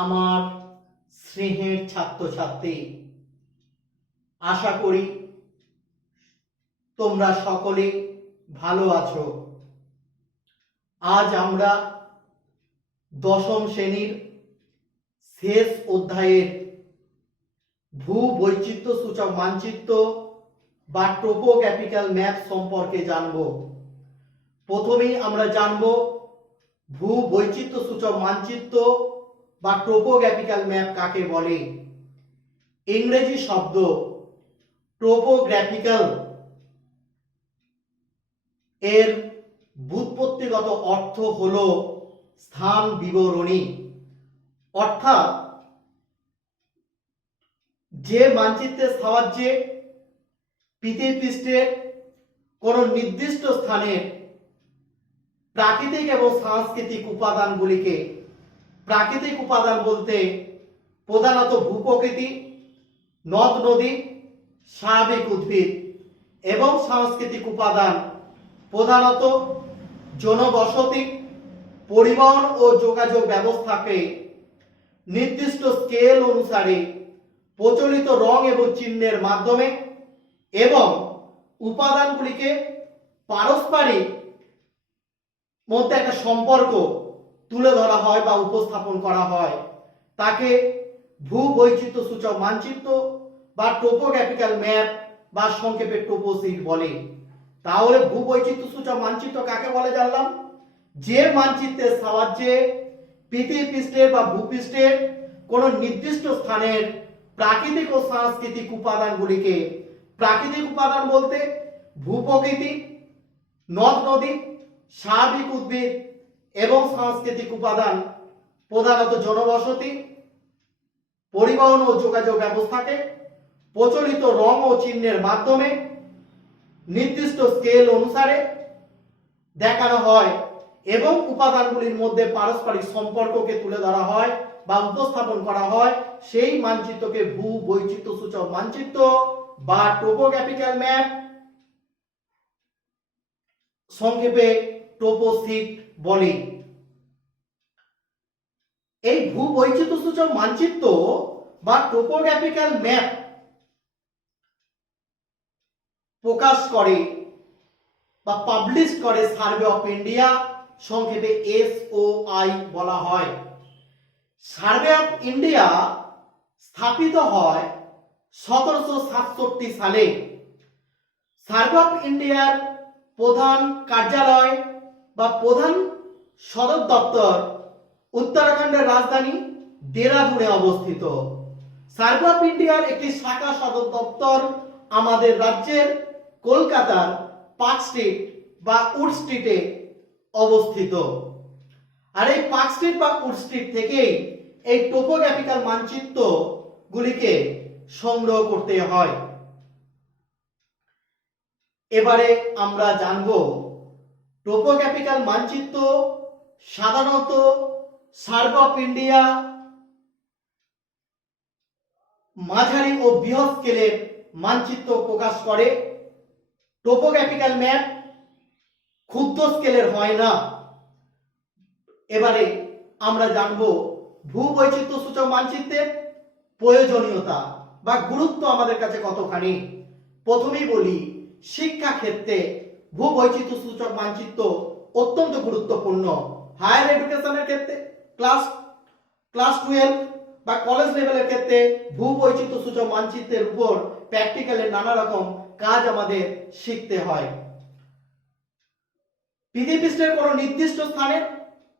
আমার স্নেহের ছাত্রছাত্রী, আশা করি তোমরা সকলে ভালো আছো। আজ আমরা দশম শ্রেণীর শেষ অধ্যায়ের ভূবৈচিত্র্য সূচক মানচিত্র বা টোপোগ্রাফিক্যাল ম্যাপ সম্পর্কে জানব। প্রথমেই আমরা জানব ভূবৈচিত্র্য সূচক মানচিত্র বা টোপোগ্রাফিক্যাল ম্যাপ কাকে বলে। ইংরেজি শব্দ টোপোগ্রাফিক্যাল এর ব্যুৎপত্তিগত অর্থ হলো স্থান বিবরণী, অর্থাৎ যে মানচিত্রের সাহায্যে পৃথিবীপৃষ্ঠের কোনো নির্দিষ্ট স্থানের প্রাকৃতিক এবং সাংস্কৃতিক উপাদানগুলিকে, প্রাকৃতিক উপাদান বলতে প্রধানত ভূপ্রকৃতি, নদ নদী, স্বাভাবিক উদ্ভিদ, এবং সাংস্কৃতিক উপাদান প্রধানত জনবসতি, পরিবহন ও যোগাযোগ ব্যবস্থাকে নির্দিষ্ট স্কেল অনুসারে প্রচলিত রং এবং চিহ্নের মাধ্যমে এবং উপাদানগুলিকে পারস্পরিক মধ্যে একটা সম্পর্ক তুলে ধরা হয় বা উপস্থাপন করা হয়, তাকে ভূবৈচিত্র্য সূচক মানচিত্র বা টোপোগ্রাফিক্যাল ম্যাপ বা সংক্ষেপে টোপোসিট বলে। তাহলে ভূবৈচিত্র্য সূচক মানচিত্র কাকে বলে জানলাম? যে মানচিত্রের সাহায্যে পৃথিবীপৃষ্ঠের বা ভূপৃষ্ঠের কোনো নির্দিষ্ট স্থানের প্রাকৃতিক ও সাংস্কৃতিক উপাদানগুলিকে, প্রাকৃতিক উপাদান বলতে ভূপ্রকৃতি, নদ নদী, স্বাভাবিক উদ্ভিদ, এবং সাংস্কৃতিক উপাদান প্রধানত জনবসতি, পরিবহন ও যোগাযোগ ব্যবস্থাকে প্রচলিত রং ও চিহ্নের মাধ্যমে নির্দিষ্ট স্কেল অনুসারে দেখানো হয় এবং উপাদানগুলির মধ্যে পারস্পরিক সম্পর্ককে তুলে ধরা হয় বা উপস্থাপন করা হয়, সেই মানচিত্রকে ভূবৈচিত্র্য সূচক মানচিত্র বা টোপোগ্রাফিক্যাল ম্যাপ, সংক্ষেপে টোপোসিট বলে। এই ভূবৈচিত্র্য সূচক মানচিত্র বা টোপোগ্রাফিক্যাল ম্যাপ প্রকাশ করে বা পাবলিশ করে সার্ভে অফ ইন্ডিয়া, সংক্ষেপে SOI বলা হয়। সার্ভে অফ ইন্ডিয়া স্থাপিত হয় 1767 সালে। সার্ভে অফ ইন্ডিয়ার প্রধান কার্যালয় বা প্রধান সদর দপ্তর উত্তরাখণ্ডের রাজধানী দেরাদুনে অবস্থিত। সার্ভে অফ ইন্ডিয়ার একটি শাখা সদর দপ্তর আমাদের রাজ্যের কলকাতার পার্ক স্ট্রিট বা উড স্ট্রিটে অবস্থিত। আর এই পার্ক স্ট্রিট বা উড স্ট্রিট থেকেই এই টোপোগ্রাফিক্যাল মানচিত্র গুলিকে সংগ্রহ করতে হয়। এবারে আমরা জানব টোপোগ্রাফিক্যাল মানচিত্র সাধারণত সার্ভে অফ ইন্ডিয়া মাঝারি ও বৃহৎ স্কেলের মানচিত্র প্রকাশ করে। টোপোগ্রাফিক্যাল ম্যাপ ক্ষুদ্র স্কেলের হয় না। এবারে আমরা জানব ভূবৈচিত্র্য সূচক মানচিত্রের প্রয়োজনীয়তা বা গুরুত্ব আমাদের কাছে কতখানি। প্রথমেই বলি, শিক্ষা ক্ষেত্রে ভূবৈচিত্র্য সূচক মানচিত্র অত্যন্ত গুরুত্বপূর্ণ। হায়ার এডুকেশনের ক্ষেত্রে ক্লাস 12 বা কলেজ লেভেলের ক্ষেত্রে ভূবৈচিত্র্য সূচক মানচিত্রের উপর প্র্যাকটিক্যালের নানা রকম কাজ আমাদের শিখতে হয়। পৃথিবীপৃষ্ঠের কোনো নির্দিষ্ট স্থানের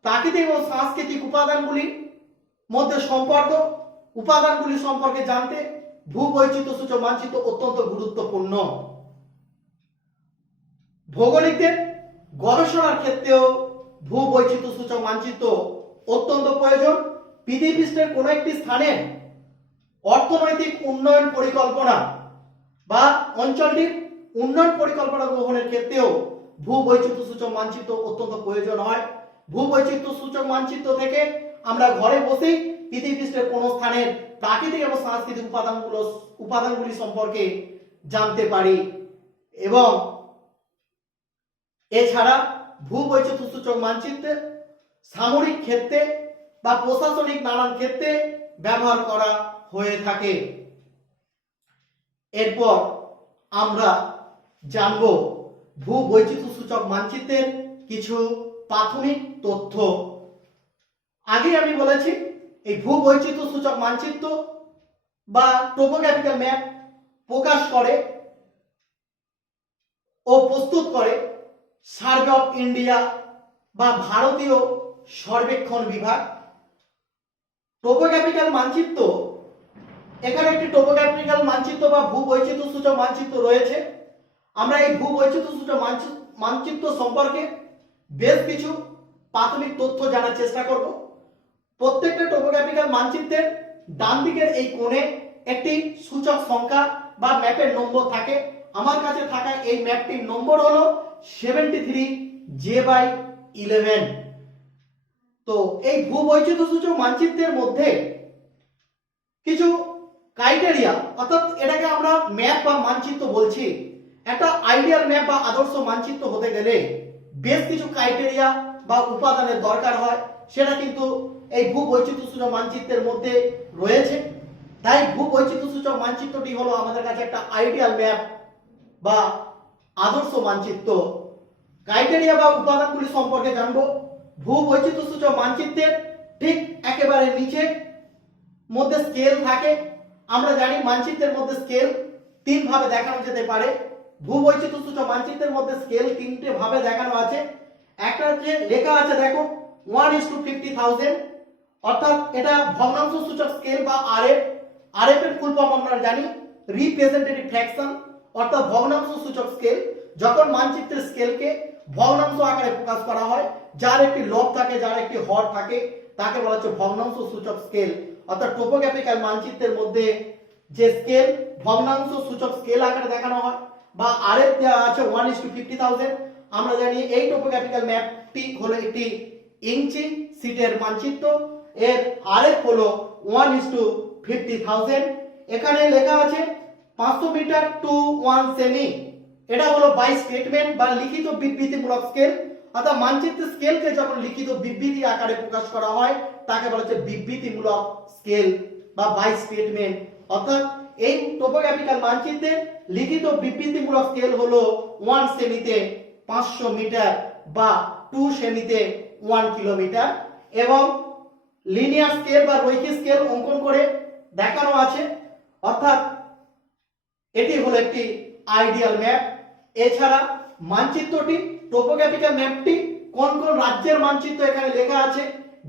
প্রাকৃতিক ও সাংস্কৃতিক উপাদানগুলির মধ্যে সম্পর্ক, উপাদানগুলি সম্পর্কে জানতে ভূবৈচিত্র্য সূচক মানচিত্র অত্যন্ত গুরুত্বপূর্ণ। ভৌগোলিকদের গবেষণার ক্ষেত্রেও ভূবৈচিত্র্য সূচক মানচিত্র অত্যন্ত প্রয়োজন। পৃথিবীপৃষ্ঠের কোনো একটি স্থানের অর্থনৈতিক উন্নয়ন পরিকল্পনা বা অঞ্চলটির উন্নয়ন পরিকল্পনা গ্রহণের ক্ষেত্রেও ভূবৈচিত্র্য সূচক মানচিত্র অত্যন্ত প্রয়োজন হয়। ভূবৈচিত্র্য সূচক মানচিত্র থেকে আমরা ঘরে বসেই পৃথিবীপৃষ্ঠের কোন স্থানের প্রাকৃতিক এবং সাংস্কৃতিক উপাদানগুলি সম্পর্কে জানতে পারি। এবং এছাড়া ভূবৈচিত্র্য সূচক মানচিত্রে সামরিক ক্ষেত্রে বা প্রশাসনিক নানান ক্ষেত্রে ব্যবহার করা হয়ে থাকে। এরপর আমরা জানব ভূবৈচিত্র্য সূচক মানচিত্রের কিছু প্রাথমিক তথ্য। আগে আমি বলেছি এই ভূবৈচিত্র্য সূচক মানচিত্র বা টোপোগ্রাফিক্যাল ম্যাপ প্রকাশ করে ও প্রস্তুত করে সার্ভে অফ ইন্ডিয়া বা ভারতীয় সর্বেক্ষণ বিভাগ। টোপোগ্রাফিক্যাল মানচিত্র, এখানে একটি টোপোগ্রাফিক্যাল মানচিত্র বা ভূবৈচিত্র্য সূচক মানচিত্র রয়েছে। আমরা এই ভূবৈচিত্র্য সূচক মানচিত্র সম্পর্কে বেশ কিছু প্রাথমিক তথ্য জানার চেষ্টা করব। প্রত্যেকটা টোপোগ্রাফিক্যাল মানচিত্রের ডান দিকের এই কোণে একটি সূচক সংখ্যা বা ম্যাপের নম্বর থাকে। আমার কাছে থাকা এই ম্যাপটির নম্বর হলো 73J/11। তো এই ভূবৈচিত্র্য সূচক মানচিত্রের মধ্যে কিছু ক্রাইটেরিয়া, অর্থাৎ এটাকে আমরা ম্যাপ বা মানচিত্র বলছি। একটা আইডিয়াল ম্যাপ বা আদর্শ মানচিত্র হতে গেলে বেশ কিছু ক্রাইটেরিয়া বা উপাদানের দরকার হয়, সেটা কিন্তু এই ভূবৈচিত্র্য সূচক মানচিত্রের মধ্যে রয়েছে। তাই ভূবৈচিত্র্য সূচক মানচিত্রটি হলো আমাদের কাছে একটা আইডিয়াল ম্যাপ বা আদর্শ মানচিত্র। ক্রাইটেরিয়া বা উপাদানগুলি সম্পর্কে জানবো। ভূবৈচিত্র্য সূচক মানচিত্রের ঠিক একেবারে নিচে মধ্যে স্কেল থাকে। আমরা জানি মানচিত্রের মধ্যে স্কেল তিন ভাবে দেখানো যেতে পারে। ভূবৈচিত্র্য সূচক মানচিত্রের মধ্যে স্কেল তিনটে ভাবে দেখানো আছে। একটা হচ্ছে লেখা আছে দেখো 1:50,000, অর্থাৎ এটা ভগ্নাংশ সূচক স্কেল বা আরএফ। আরএফ এর ফুল ফর্ম আমরা জানি রিপ্রেজেন্টেটিভ ফ্র্যাকশন, অর্থাৎ ভগ্নাংশ সূচক স্কেল। যখন মানচিত্রের স্কেলকে ভগ্নাংশ আকারে প্রকাশ করা হয়, যার একটি লব থাকে, যার একটি হর থাকে, তাকে বলা হচ্ছে ভগ্নাংশ সূচক স্কেল। অর্থাৎ টোপোগ্রাফিক্যাল মানচিত্রের মধ্যে যে স্কেল ভগ্নাংশ সূচক স্কেল আকারে দেখানো হয় বা আরএফ দেওয়া আছে 1:50,000। আমরা জানি এই টোপোগ্রাফিক্যাল ম্যাপটি হলো একটি ইঞ্চি সিটের মানচিত্র। এর আরএফ হলো 1:50,000। এখানে লেখা আছে 500 মিটার টু 1 সেমি। এটা হলো বাই স্টেটমেন্ট বা লিখিত বিবৃতিমূলক স্কেল। অর্থাৎ মানচিত্রের স্কেলকে যখন লিখিত বিবৃতি আকারে প্রকাশ করা হয় তাকে বলা হচ্ছে বিবৃতিমূলক স্কেল বা বাই স্টেটমেন্ট। অর্থাৎ এই টোপোগ্রাফিক্যাল মানচিত্রের লিখিত বিবৃতিমূলক স্কেল হলো 1 সেমিতে 500 মিটার বা 2 সেমিতে 1 কিলোমিটার, এবং লিনিয়ার স্কেল বা রৈখিক স্কেল অঙ্কন করে দেখানো আছে। অর্থাৎ এটি হলো একটি আইডিয়াল ম্যাপ। এছাড়া মানচিত্রটি টোপোগ্রাফিক্যাল ম্যাপটি কোন কোন রাজ্যের মানচিত্র এখানে লেখা আছে,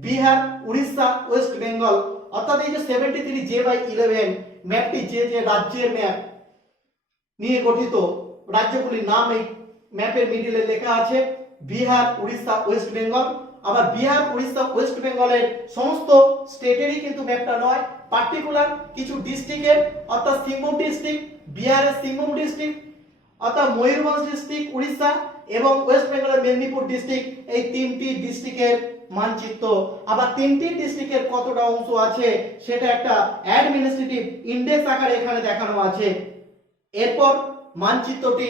বিহার, উড়িষ্যা, ওয়েস্ট বেঙ্গল। অর্থাৎ এই যে 73J/11 ম্যাপটি যে যে রাজ্যের ম্যাপ নিয়ে গঠিত, রাজ্যগুলির নাম এই ম্যাপের মিডিলে লেখা আছে বিহার, উড়িষ্যা, ওয়েস্ট বেঙ্গল। আবার বিহার, উড়িষ্যা, ওয়েস্ট বেঙ্গলের সমস্ত স্টেটেরই কিন্তু ম্যাপটা নয়, পার্টিকুলার কিছু ডিস্ট্রিক্টের, অর্থাৎ সিংভূম ডিস্ট্রিক্ট, বিহারের সিংভূম ডিস্ট্রিক্ট, অর্থাৎ ময়ূরভঞ্জ ডিস্ট্রিক্ট উড়িষ্যা, এবং ওয়েস্ট বেঙ্গলের মেদিনীপুর ডিস্ট্রিক্ট, এই তিনটি ডিস্ট্রিক্টের মানচিত্র। আবার তিনটি ডিস্ট্রিক্টের কতটা অংশ আছে সেটা একটা অ্যাডমিনিস্ট্রেটিভ ইন্ডেক্স আকারে এখানে দেখানো আছে। এরপর মানচিত্রটি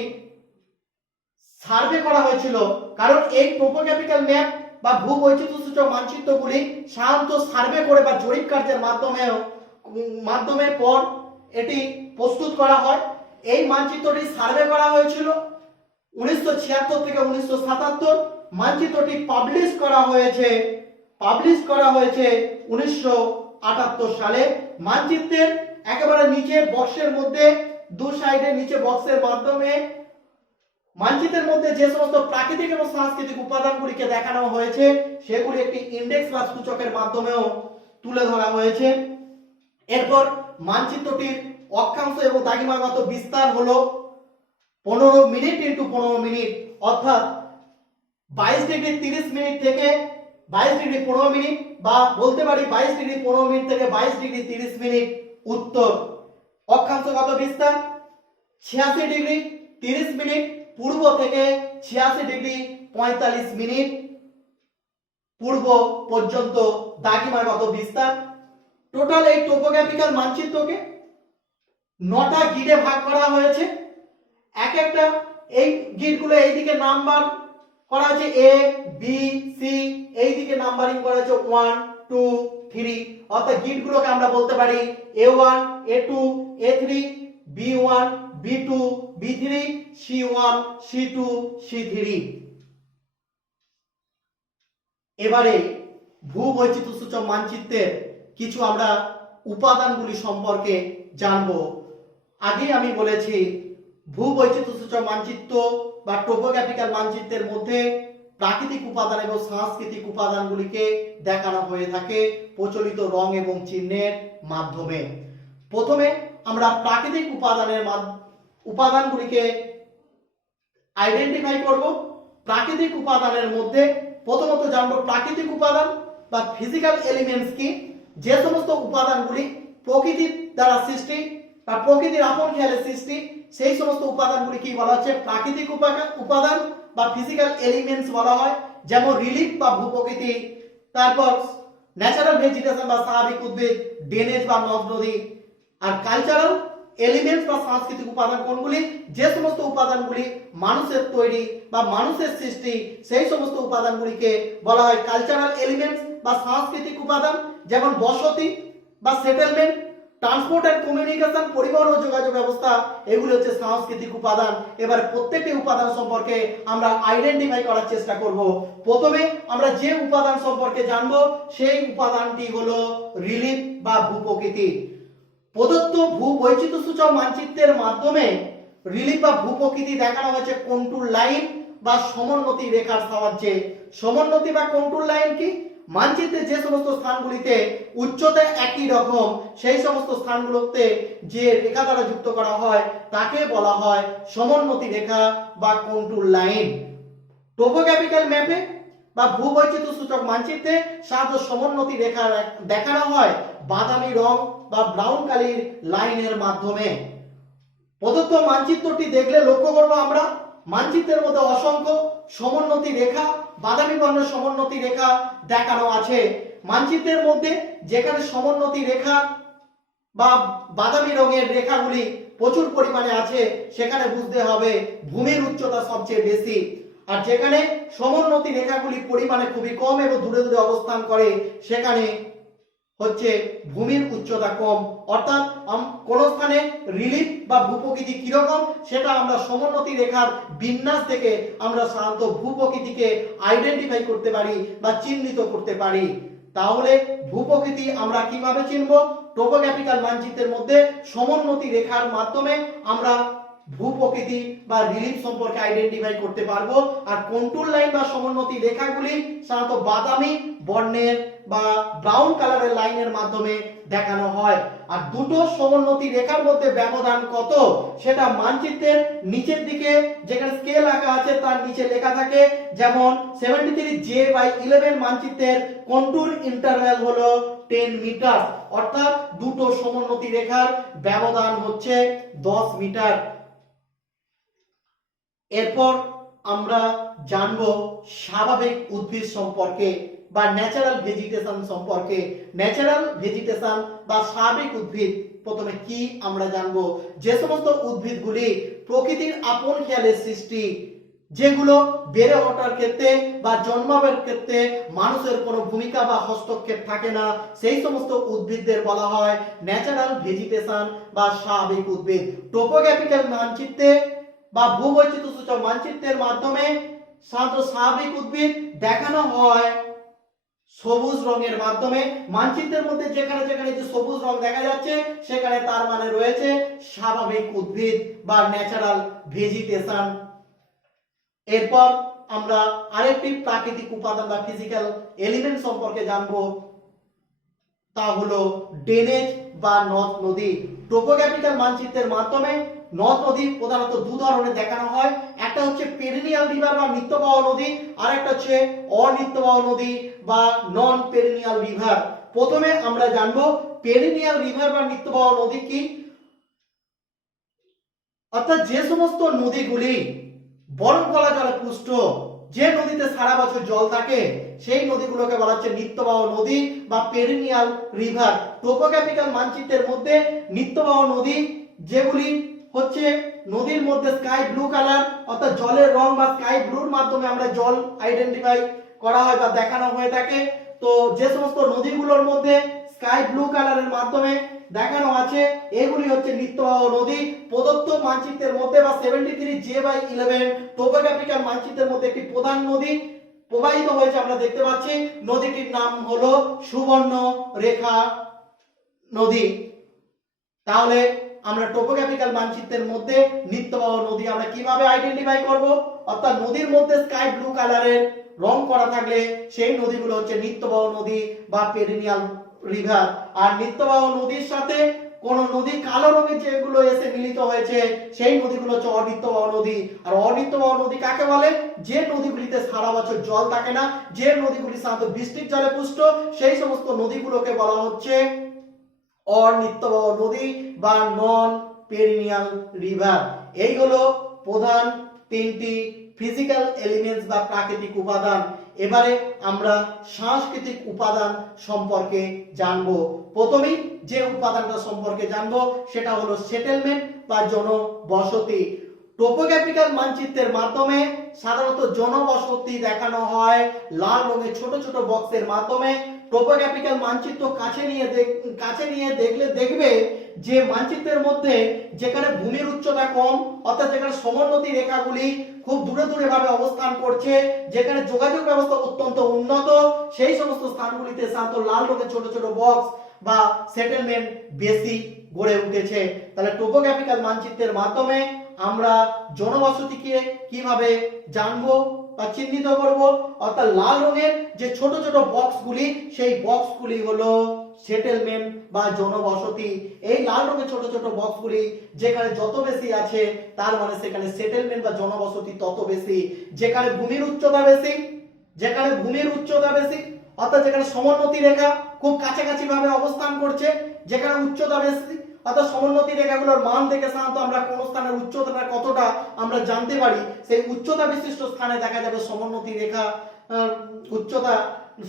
সার্ভে করা হয়েছিল, কারণ এই টোপোগ্রাফিক্যাল ম্যাপ বা ভূবৈচিত্র্য সূচক মানচিত্রগুলি সাধারণত সার্ভে করে বা জরিপ কার্যের মাধ্যমে পর এটি প্রস্তুত করা হয়। এই মানচিত্রটি সার্ভে করা হয়েছিল 1976 থেকে 1977। মানচিত্রটি পাবলিশ করা হয়েছে 1978 সালে। মানচিত্রের একেবারে নিচে বক্সের মধ্যে দু সাইডে নিচে বক্সের মাধ্যমে মানচিত্রের মধ্যে যে সমস্ত প্রাকৃতিক এবং সাংস্কৃতিক উপাদানগুলিকে দেখানো হয়েছে সেগুলি একটি ইন্ডেক্স বা সূচকের মাধ্যমেও তুলে ধরা হয়েছে। এরপর মানচিত্রটির অক্ষাংশ এবং দ্রাঘিমাগত বিস্তার হলো 15 মিনিট ইন্টু 15 মিনিট, অর্থাৎ 22°30' থেকে 22°15' বা বলতে পারি 22°15' থেকে 22°30' উত্তর। অক্ষাংশগত বিস্তার 86°30' পূর্ব থেকে 86°45' পূর্ব পর্যন্ত দ্রাঘিমাগত বিস্তার। টোটাল এই টোপোগ্রাফিক্যাল মানচিত্রকে 9টা গ্রিডে ভাগ করা হয়েছে। এক একটা এই গ্রিডগুলো এইদিকে নাম্বার করা আছে A B C, এইদিকে নাম্বারিং করা আছে 1 2 3, অর্থাৎ গিটগুলোকে আমরা বলতে পারি A1 A2 A3 B1 B2 B3 C1 C2 C3। এবারে ভূবৈচিত্র্যসূচক মানচিত্রের কিছু আমরা উপাদানগুলি সম্পর্কে জানব। আগে আমি বলেছি ভূবৈচিত্র্যসূচক মানচিত্র বা টোপোগ্রাফিক্যাল মানচিত্রের মধ্যে প্রাকৃতিক উপাদান এবং সাংস্কৃতিক উপাদানগুলিকে দেখানো হয়ে থাকে প্রচলিত রং এবং চিহ্নের মাধ্যমে। প্রথমে আমরা প্রাকৃতিক উপাদানগুলিকে আইডেন্টিফাই করব। প্রাকৃতিক উপাদানের মধ্যে প্রথমত জানবো প্রাকৃতিক উপাদান বা ফিজিক্যাল এলিমেন্টস কি। যে সমস্ত উপাদানগুলি প্রকৃতির দ্বারা সৃষ্টি বা প্রকৃতির আপন খেয়ালে সৃষ্টি, সেই সমস্ত উপাদানগুলি কি বলা হচ্ছে প্রাকৃতিক উপাদান বা ফিজিক্যাল এলিমেন্টস বলা হয়। যেমন রিলিফ বা ভূপ্রকৃতি, তারপর ন্যাচারাল ভেজিটেশন বা স্বাভাবিক উদ্ভিদ, ড্রেনেজ বা নদ নদী। আর কালচারাল এলিমেন্টস বা সাংস্কৃতিক উপাদান কোনগুলি? যে সমস্ত উপাদানগুলি মানুষের তৈরি বা মানুষের সৃষ্টি, সেই সমস্ত উপাদানগুলিকে বলা হয় কালচারাল এলিমেন্টস বা সাংস্কৃতিক উপাদান। যেমন বসতি বা সেটেলমেন্ট, ট্রান্সপোর্ট এন্ড কমিউনিকেশন, পরিবহন ও যোগাযোগ ব্যবস্থা, এগুলি হচ্ছে সাংস্কৃতিক উপাদান। এবার প্রত্যেকটি উপাদান সম্পর্কে আমরা আইডেন্টিফাই করার চেষ্টা করব। প্রথমে আমরা যে উপাদান সম্পর্কে জানব সেই উপাদানটি হলো রিলিফ বা ভূপ্রকৃতি। প্রদত্ত ভূবৈচিত্র্যসূচক মানচিত্রের মাধ্যমে রিলিফ বা ভূপ্রকৃতি দেখানো হয়েছে কন্টুর লাইন বা সমোন্নতি রেখার সাহায্যে। সমোন্নতি বা কন্টুর লাইন কি? মানচিত্রে যে সমস্ত স্থানগুলিতে উচ্চতা একই রকম, সেই সমস্ত স্থানগুলোতে যে রেখা দ্বারা যুক্ত করা হয় তাকে বলা হয় সমোন্নতি রেখা বা কন্টুর লাইন। টোপোগ্রাফিক্যাল ম্যাপে বা ভূবৈচিত্র্যসূচক মানচিত্রে সাধারণত সমোন্নতি রেখা দেখানো হয় বাদামি রং বা ব্রাউন কালির লাইনের মাধ্যমে। প্রদত্ত মানচিত্রটি দেখলে লক্ষ্য করব আমরা মানচিত্রের মধ্যে অসংখ্য সমোন্নতি রেখা, বাদামি বর্ণের সমোন্নতি রেখা দেখানো আছে। মানচিত্রের মধ্যে যেখানে সমোন্নতি রেখা বা বাদামি রঙের রেখাগুলি প্রচুর পরিমাণে আছে সেখানে বুঝতে হবে ভূমির উচ্চতা সবচেয়ে বেশি। আর যেখানে সমোন্নতি রেখাগুলি পরিমাণে খুবই কম এবং দূরে দূরে অবস্থান করে সেখানে হচ্ছে ভূমির উচ্চতা কম। অর্থাৎ কোন স্থানে রিলিফ বা ভূপ্রকৃতি কিরকম সেটা আমরা সমোন্নতি রেখার বিন্যাস থেকে আমরা সাধারণত ভূপ্রকৃতিকে আইডেন্টিফাই করতে পারি বা চিহ্নিত করতে পারি। তাহলে ভূপ্রকৃতি আমরা কিভাবে চিনব? টোপোগ্রাফিক্যাল মানচিত্রের মধ্যে সমোন্নতি রেখার মাধ্যমে আমরা ভূপ্রকৃতি বা রিলিফ সম্পর্কে আইডেন্টিফাই করতে পারবো। আর কন্টুর লাইন বা সমোন্নতি রেখাগুলি সাধারণত বাদামি বর্ণের বা ব্রাউন কালারের লাইনের মাধ্যমে দেখানো হয়। আর দুটো সমোন্নতি রেখার মধ্যে ব্যবধান কত সেটা মানচিত্রের নিচের দিকে যেখানে স্কেল আঁকা আছে তার নিচে লেখা থাকে। যেমন 73J/11 মানচিত্রের কন্টুর ইন্টারভ্যাল হলো 10 মিটার, অর্থাৎ দুটো সমোন্নতি রেখার ব্যবধান হচ্ছে 10 মিটার। এরপর আমরা জানবো স্বাভাবিক উদ্ভিদ সম্পর্কে বা ন্যাচারাল ভেজিটেশন সম্পর্কে। ন্যাচারাল ভেজিটেশন বা স্বাভাবিক উদ্ভিদ প্রথমে কি আমরা জানবো? যে সমস্ত উদ্ভিদগুলি প্রকৃতির আপন খেয়ালে সৃষ্টি, যেগুলো বেড়ে ওঠার ক্ষেত্রে বা জন্মাবার ক্ষেত্রে মানুষের কোনো ভূমিকা বা হস্তক্ষেপ থাকে না, সেই সমস্ত উদ্ভিদদের বলা হয় ন্যাচারাল ভেজিটেশন বা স্বাভাবিক উদ্ভিদ। টোপোগ্রাফিক্যাল মানচিত্রে বা ভূবৈচিত্র্যসূচক মানচিত্রের মাধ্যমে সাধারণত স্বাভাবিক উদ্ভিদ দেখানো হয় সবুজ রঙের মাধ্যমে। মানচিত্রের মধ্যে যেখানে যেখানে যে সবুজ রং দেখা যাচ্ছে সেখানে তার মানে রয়েছে স্বাভাবিক উদ্ভিদ বা ন্যাচারাল ভেজিটেশন। এরপর আমরা আরেকটি প্রাকৃতিক উপাদান বা ফিজিক্যাল এলিমেন্ট সম্পর্কে জানবো, তা হলো ড্রেনেজ বা নদ নদী। টোপোগ্রাফিক্যাল মানচিত্রের মাধ্যমে নদ নদী প্রধানত দু ধরনের দেখানো হয়। একটা হচ্ছে পেরিনিয়াল রিভার বা নিত্যবাহ নদী, আর একটা হচ্ছে অনিত্যবাহ নদী বা নন পেরিনিয়াল রিভার। প্রথমে আমরা জানবো পেরিনিয়াল রিভার বা নিত্যবাহ নদী কি। অর্থাৎ যে সমস্ত নদীগুলি বরফ গলা জলে পুষ্ট, যে নদীতে সারা বছর জল থাকে, সেই নদীগুলোকে বলা হচ্ছে নিত্যবাহ নদী বা পেরিনিয়াল রিভার। টোপোগ্রাফিক্যাল মানচিত্রের মধ্যে নিত্যবাহ নদী যেগুলি হচ্ছে নদীর মধ্যে স্কাই ব্লু কালার, অর্থাৎ জলের রং বা স্কাই ব্লুর মাধ্যমে আমরা জল আইডেন্টিফাই করা হয় বা দেখানো হয়ে থাকে। তো যে সমস্ত নদীগুলোর মধ্যে স্কাই ব্লু কালারের মাধ্যমে দেখানো আছে এগুলি হচ্ছে নিত্যবাহ নদী। প্রদত্ত মানচিত্রের মধ্যে বা 73J/11 টোপোগ্রাফিক্যাল মানচিত্রের মধ্যে একটি প্রধান নদী প্রবাহিত হয়েছে আমরা দেখতে পাচ্ছি। নদীটির নাম হলো সুবর্ণরেখা নদী। তাহলে আমরা টোপোগ্রাফিক্যাল মানচিত্রের মধ্যে নিত্যবাহ নদী আমরা কিভাবে আইডেন্টিফাই করব, অর্থাৎ নদীর মধ্যে স্কাই ব্লু কালারের রং করা থাকলে সেই নদীগুলো হচ্ছে নিত্যবাহ নদী বা পেরিনিয়াল রিভার। আর নিত্যবাহ নদীর সাথে কোন নদী কালো রঙের যেগুলো এসে মিলিত হয়েছে সেই নদীগুলো হচ্ছে অনিত্যবাহ নদী। আর অনিত্যবাহ নদী কাকে বলে? যে নদীগুলিতে সারা বছর জল থাকে না, যে নদীগুলি সাধারণত বৃষ্টির জলে পুষ্ট, সেই সমস্ত নদীগুলোকে বলা হচ্ছে অনিত্যবাহ নদী বা নন পেরিনিয়াল রিভার। এই হলো প্রধান তিনটি ফিজিক্যাল এলিমেন্টস বা প্রাকৃতিক উপাদান। এবারে আমরা সাংস্কৃতিক উপাদান সম্পর্কে জানবো। প্রথমেই যে উপাদানটা সম্পর্কে জানবো সেটা হলো সেটেলমেন্ট বা জনবসতি। টোপোগ্রাফিক্যাল মানচিত্রের মাধ্যমে সাধারণত জনবসতি দেখানো হয় লাল রঙের ছোট ছোট বক্সের মাধ্যমে। টোপোগ্রাফিক্যাল মানচিত্র কাছে নিয়ে দেখলে দেখবে যে মানচিত্রের মধ্যে যেখানে ভূমির উচ্চতা কম, অর্থাৎ যেখানে সমোন্নতি রেখাগুলি খুব দূরে দূরে ভাবে অবস্থান করছে, যেখানে যোগাযোগ ব্যবস্থা অত্যন্ত উন্নত, সেই সমস্ত স্থানগুলিতে সাধারণত লাল রঙের ছোট ছোট বক্স বা সেটেলমেন্ট বেশি গড়ে উঠেছে। তাহলে টোপোগ্রাফিক্যাল মানচিত্রের মাধ্যমে আমরা জনবসতিকে কিভাবে জানবো বা চিহ্নিত করব, অর্থাৎ লাল রঙের যে ছোট ছোট বক্সগুলি সেই বক্সগুলি হলো সেটেলমেন্ট বা জনবসতি। এই লাল রঙের ছোট ছোট বক্সগুলি যেখানে যত বেশি আছে তার মানে সেখানে সেটেলমেন্ট বা জনবসতি তত বেশি। যেখানে ভূমির উচ্চতা বেশি অর্থাৎ যেখানে সমোন্নতি রেখা খুব কাছাকাছি ভাবে অবস্থান করছে, যেখানে উচ্চতা বেশি অর্থাৎ সমোন্নতি রেখাগুলোর মান দেখে সাধারণত আমরা কোন স্থানের উচ্চতাটা কতটা আমরা জানতে পারি। সেই উচ্চতা বিশিষ্ট স্থানে দেখা যাবে সমোন্নতি রেখা উচ্চতা,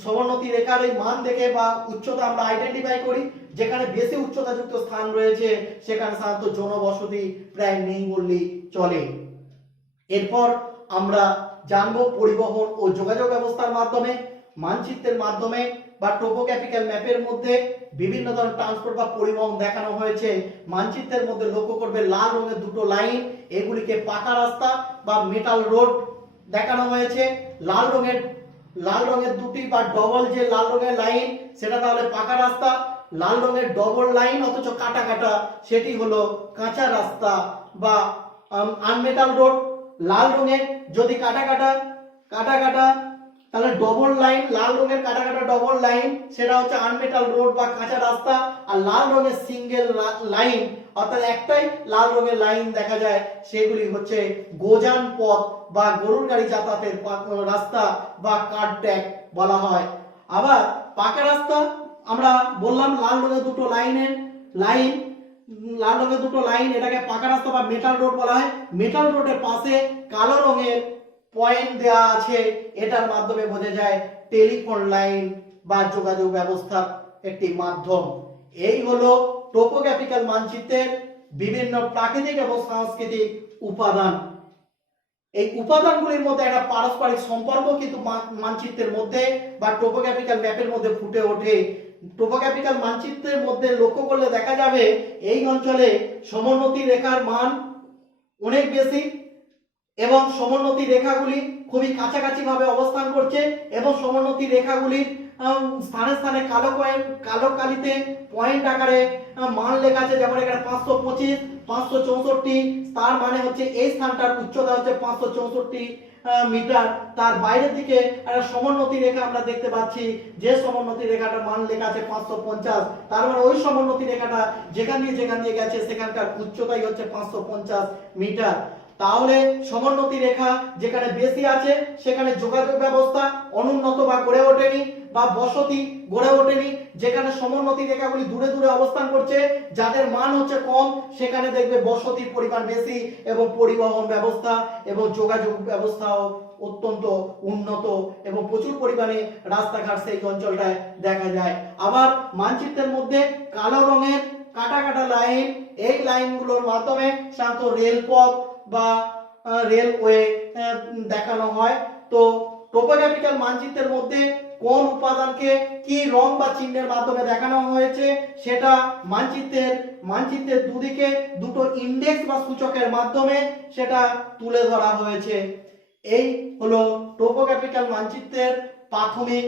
সমোন্নতি রেখার এই মান দেখে বা উচ্চতা আমরা আইডেন্টিফাই করি। যেখানে বেশি উচ্চতাযুক্ত স্থান রয়েছে সেখানে সাধারণত জনবসতি প্রায় নেই বললেই চলে। এরপর আমরা জানবো পরিবহন ও যোগাযোগ ব্যবস্থার মাধ্যমে, মানচিত্রের মাধ্যমে বা টোপোগ্রাফিক্যাল ম্যাপের মধ্যে বিভিন্ন ধরনের ট্রান্সপোর্ট বা পরিবহন দেখানো হয়েছে। মানচিত্রের মধ্যে লক্ষ্য করবে লাল রঙের দুটো লাইন, এগুলিকে পাকা রাস্তা বা মেটাল রোড দেখানো হয়েছে। লাল রঙের দুটি বা ডবল যে লাল রঙের লাইন সেটা তাহলে পাকা রাস্তা, লাল রঙের ডবল লাইন অথচ কাটা কাটা সেটি হলো কাঁচা রাস্তা বা আনমেটাল রোড। লাল রঙের যদি কাটা কাটা তাহলে ডবল লাইন, লাল রঙের কাটা কাটা ডবল লাইন সেটা হচ্ছে আনমেটাল রোড বা কাঁচা রাস্তা। আর লাল রঙের সিঙ্গেল লাইন অর্থাৎ একটাই লাল রঙের লাইন দেখা যায় সেগুলি হচ্ছে গোজান পথ বা গরুর গাড়ি যাতায়াতের রাস্তা বা কার ট্র্যাক বলা হয়। আবার পাকা রাস্তা আমরা বললাম লাল রঙের দুটো লাইন এটাকে পাকা রাস্তা বা মেটাল রোড বলা হয়। মেটাল রোডের পাশে কালো রঙের পয়েন্ট দেওয়া আছে, এটার মাধ্যমে বোঝা যায় টেলিফোন লাইন বা যোগাযোগ ব্যবস্থার একটি মাধ্যম। এই হলো টোপোগ্রাফিক্যাল মানচিত্রের বিভিন্ন প্রাকৃতিক এবং সাংস্কৃতিক উপাদান। এই উপাদানগুলির মধ্যে একটা পারস্পরিক সম্পর্ক কিন্তু মানচিত্রের মধ্যে বা টোপোগ্রাফিক্যাল ম্যাপের মধ্যে ফুটে ওঠে। টোপোগ্রাফিক্যাল মানচিত্রের মধ্যে লক্ষ্য করলে দেখা যাবে এই অঞ্চলে সমোন্নতি রেখার মান অনেক বেশি এবং সমোন্নতি রেখাগুলি খুবই কাছাকাছি ভাবে অবস্থান করছে এবং সমোন্নতি রেখাগুলির স্থানে স্থানে কালো কালিতে পয়েন্ট আকারে মান লেখা আছে। যেমন এখানে 525, 564, তার মানে হচ্ছে এই স্থানটার উচ্চতা হচ্ছে 564 মিটার। তার বাইরের দিকে একটা সমোন্নতি রেখা আমরা দেখতে পাচ্ছি, যে সমোন্নতি রেখাটার মান লেখা আছে 550, তার মানে ওই সমোন্নতি রেখাটা যেখান দিয়ে গেছে সেখানকার উচ্চতাই হচ্ছে 550 মিটার। তাহলে সমোন্নতি রেখা যেখানে বেশি আছে সেখানে যোগাযোগ ব্যবস্থা অনুন্নত বা গড়ে ওঠেনি বা বসতি গড়ে ওঠেনি। যেখানে সমোন্নতি রেখাগুলি দূরে দূরে অবস্থান করছে যাদের মান হচ্ছে কম সেখানে দেখবে বসতির পরিমাণ বেশি এবং পরিবহন ব্যবস্থা এবং যোগাযোগ ব্যবস্থাও অত্যন্ত উন্নত এবং প্রচুর পরিমাণে রাস্তাঘাট সেই অঞ্চলটায় দেখা যায়। আবার মানচিত্রের মধ্যে কালো রঙের কাটা কাটা লাইন, এই লাইনগুলোর মাধ্যমে সাধারণত রেলপথ বা রেলওয়ে দেখানো হয়। তো টোপোগ্রাফিক্যাল মানচিত্রের মধ্যে কোন উপাদানকে কি রং বা চিহ্নের মাধ্যমে দেখানো হয়েছে সেটা মানচিত্রের দুদিকে দুটো ইন্ডেক্স বা সূচকের মাধ্যমে সেটা তুলে ধরা হয়েছে। এই হলো টোপোগ্রাফিক্যাল মানচিত্রের প্রাথমিক